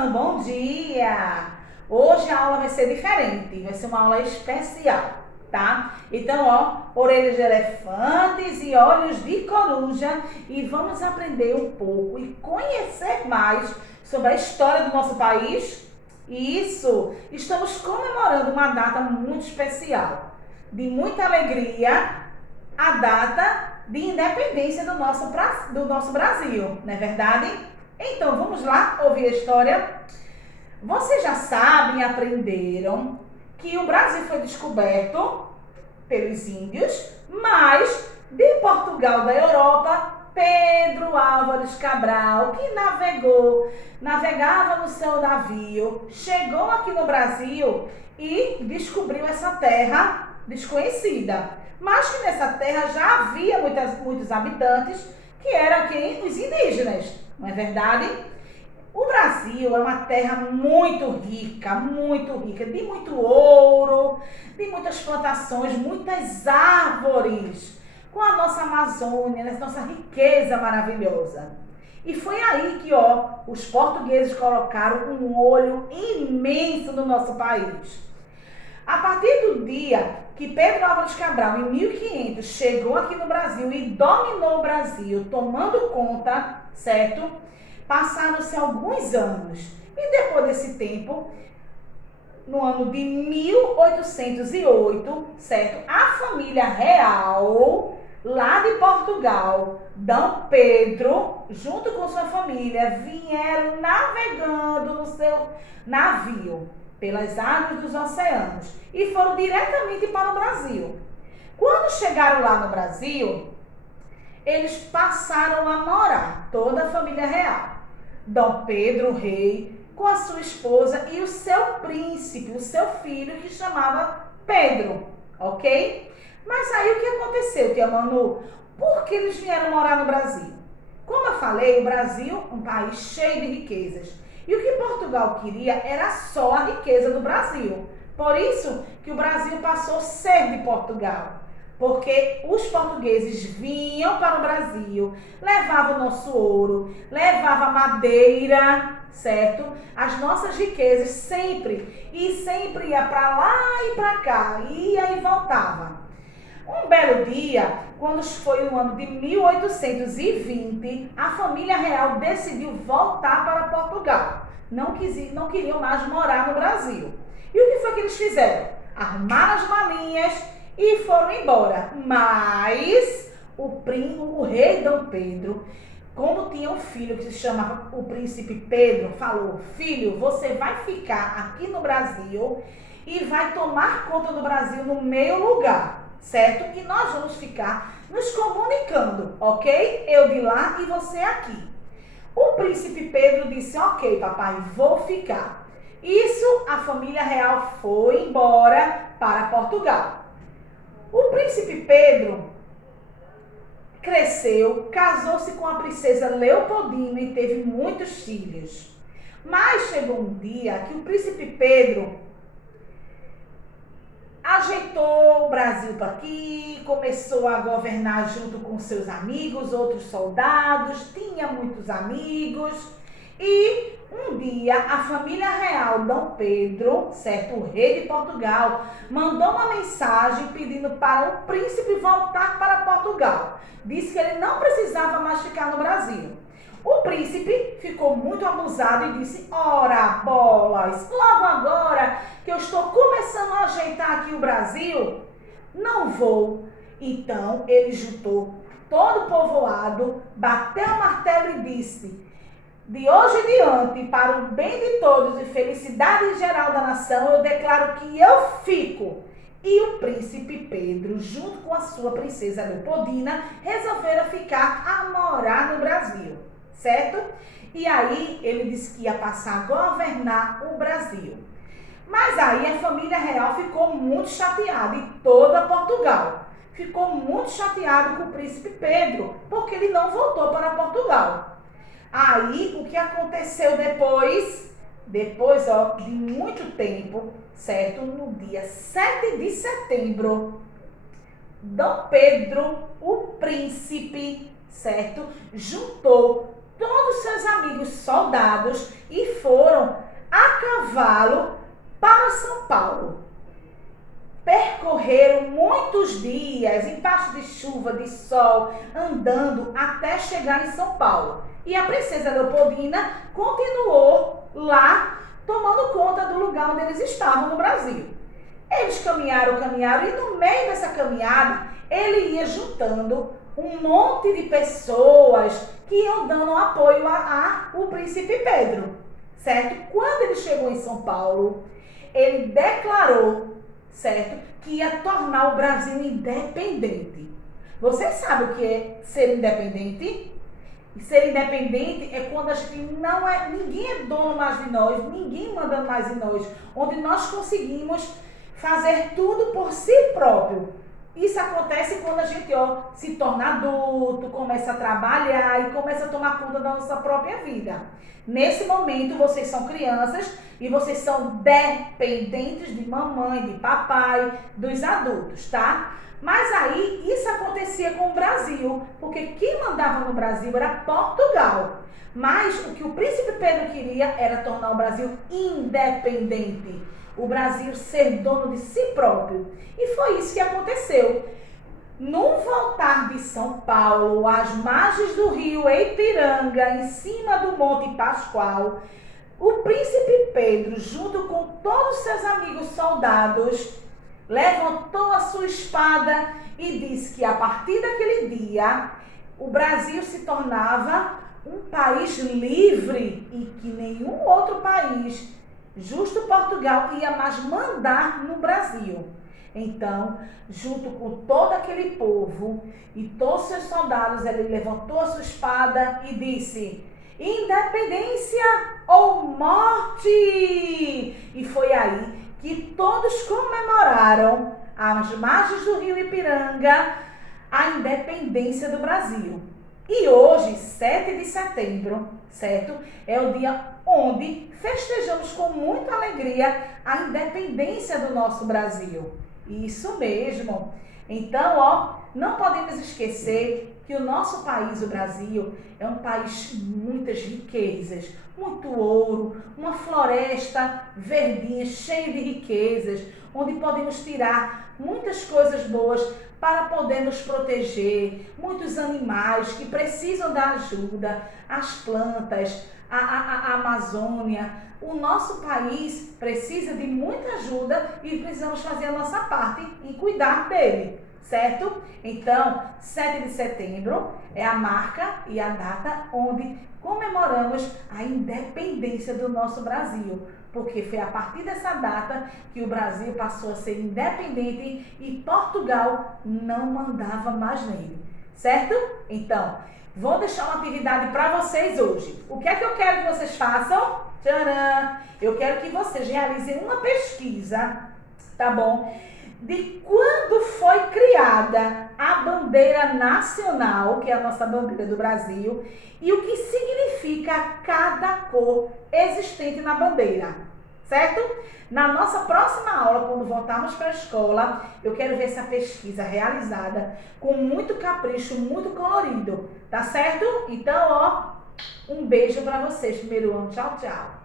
Luciano, bom dia! Hoje a aula vai ser diferente, vai ser uma aula especial, tá? Então, orelhas de elefantes e olhos de coruja e vamos aprender um pouco e conhecer mais sobre a história do nosso país. Isso! Estamos comemorando uma data muito especial, de muita alegria, a data de independência do nosso Brasil, não é verdade? Então, vamos lá ouvir a história? Vocês já sabem, aprenderam que o Brasil foi descoberto pelos índios, mas de Portugal da Europa, Pedro Álvares Cabral, que navegava no seu navio, chegou aqui no Brasil e descobriu essa terra desconhecida. Mas que nessa terra já havia muitos habitantes, que eram quem? Os indígenas, não é verdade? O Brasil é uma terra muito rica, de muito ouro, de muitas plantações, muitas árvores, com a nossa Amazônia, nossa riqueza maravilhosa. E foi aí que, os portugueses colocaram um olho imenso no nosso país. A partir do dia que Pedro Álvares Cabral, em 1500, chegou aqui no Brasil e dominou o Brasil, tomando conta, certo? Passaram-se alguns anos. E depois desse tempo, no ano de 1808, certo? A família real, lá de Portugal, Dom Pedro, junto com sua família, vieram navegando no seu navio pelas águas dos oceanos e foram diretamente para o Brasil. Quando chegaram lá no Brasil, eles passaram a morar, toda a família real. Dom Pedro, o rei, com a sua esposa e o seu príncipe, o seu filho, que chamava Pedro, ok? Mas aí o que aconteceu, tia Manu? Por que eles vieram morar no Brasil? Como eu falei, o Brasil é um país cheio de riquezas. E o que Portugal queria era só a riqueza do Brasil. Por isso que o Brasil passou a ser de Portugal. Porque os portugueses vinham para o Brasil, levavam o nosso ouro, levavam madeira, certo? As nossas riquezas sempre. E sempre ia para lá e para cá, ia e voltava. Um belo dia, quando foi no ano de 1820, a família real decidiu voltar para Portugal. Não queriam mais morar no Brasil. E o que foi que eles fizeram? Arrumaram as malinhas e foram embora. Mas o rei Dom Pedro, como tinha um filho que se chamava o príncipe Pedro, falou: filho, você vai ficar aqui no Brasil e vai tomar conta do Brasil no meu lugar. Certo? E nós vamos ficar nos comunicando, ok? Eu de lá e você aqui. O príncipe Pedro disse: ok, papai, vou ficar. Isso, a família real foi embora para Portugal. O príncipe Pedro cresceu, casou-se com a princesa Leopoldina e teve muitos filhos. Mas chegou um dia que o príncipe Pedro ajeitou o Brasil para aqui, começou a governar junto com seus amigos, outros soldados, tinha muitos amigos. E um dia a família real Dom Pedro, certo, o rei de Portugal, mandou uma mensagem pedindo para o príncipe voltar para Portugal. Disse que ele não precisava mais ficar no Brasil. O príncipe ficou muito abusado e disse: ora, bolas, logo agora que eu estou começando a ajeitar aqui o Brasil, não vou. Então ele juntou todo o povoado, bateu o martelo e disse: de hoje em diante, para o bem de todos e felicidade geral da nação, eu declaro que eu fico. E o príncipe Pedro, junto com a sua princesa Leopoldina, resolveram ficar a morar no Brasil. Certo? E aí ele disse que ia passar a governar o Brasil. Mas aí a família real ficou muito chateada e toda Portugal ficou muito chateada com o príncipe Pedro, porque ele não voltou para Portugal. Aí o que aconteceu depois? Depois de muito tempo, certo? No dia 7 de setembro, Dom Pedro, o príncipe, certo? Juntou todos seus amigos soldados e foram a cavalo para São Paulo. Percorreram muitos dias, embaixo de chuva, de sol, andando até chegar em São Paulo. E a princesa Leopoldina continuou lá, tomando conta do lugar onde eles estavam no Brasil. Eles caminharam, e no meio dessa caminhada, ele ia juntando um monte de pessoas que iam dando apoio ao príncipe Pedro, certo? Quando ele chegou em São Paulo, ele declarou, certo, que ia tornar o Brasil independente. Vocês sabem o que é ser independente? E ser independente é quando a gente ninguém é dono mais de nós, ninguém manda mais em nós, onde nós conseguimos fazer tudo por si próprio. Isso acontece quando a gente se torna adulto, começa a trabalhar e começa a tomar conta da nossa própria vida. Nesse momento, vocês são crianças e vocês são dependentes de mamãe, de papai, dos adultos, tá? Mas aí, isso acontecia com o Brasil, porque quem mandava no Brasil era Portugal. Mas o que o príncipe Pedro queria era tornar o Brasil independente. O Brasil ser dono de si próprio. E foi isso que aconteceu. No voltar de São Paulo, às margens do rio Ipiranga, em cima do Monte Pascoal, o príncipe Pedro, junto com todos os seus amigos soldados, levantou a sua espada e disse que a partir daquele dia, o Brasil se tornava um país livre e que nenhum outro país, justo Portugal, ia mais mandar no Brasil. Então, junto com todo aquele povo e todos os seus soldados, ele levantou a sua espada e disse: independência ou morte! E foi aí que todos comemoraram, às margens do rio Ipiranga, a independência do Brasil. E hoje, 7 de setembro, certo? É o dia onde festejamos com muita alegria a independência do nosso Brasil. Isso mesmo. Então, não podemos esquecer que o nosso país, o Brasil, é um país de muitas riquezas, muito ouro, uma floresta verdinha, cheia de riquezas, onde podemos tirar muitas coisas boas para poder nos proteger, muitos animais que precisam da ajuda, as plantas, a Amazônia. O nosso país precisa de muita ajuda e precisamos fazer a nossa parte em cuidar dele, certo? Então, 7 de setembro é a marca e a data onde comemoramos a independência do nosso Brasil, porque foi a partir dessa data que o Brasil passou a ser independente e Portugal não mandava mais nele, certo? Então, vou deixar uma atividade para vocês hoje. O que é que eu quero que vocês façam? Tcharam! Eu quero que vocês realizem uma pesquisa, tá bom? De quando foi criada a bandeira nacional, que é a nossa bandeira do Brasil, e o que significa cada cor existente na bandeira, certo? Na nossa próxima aula, quando voltarmos para a escola, eu quero ver essa pesquisa realizada com muito capricho, muito colorido, tá certo? Então, um beijo para vocês, primeiro ano. Tchau, tchau.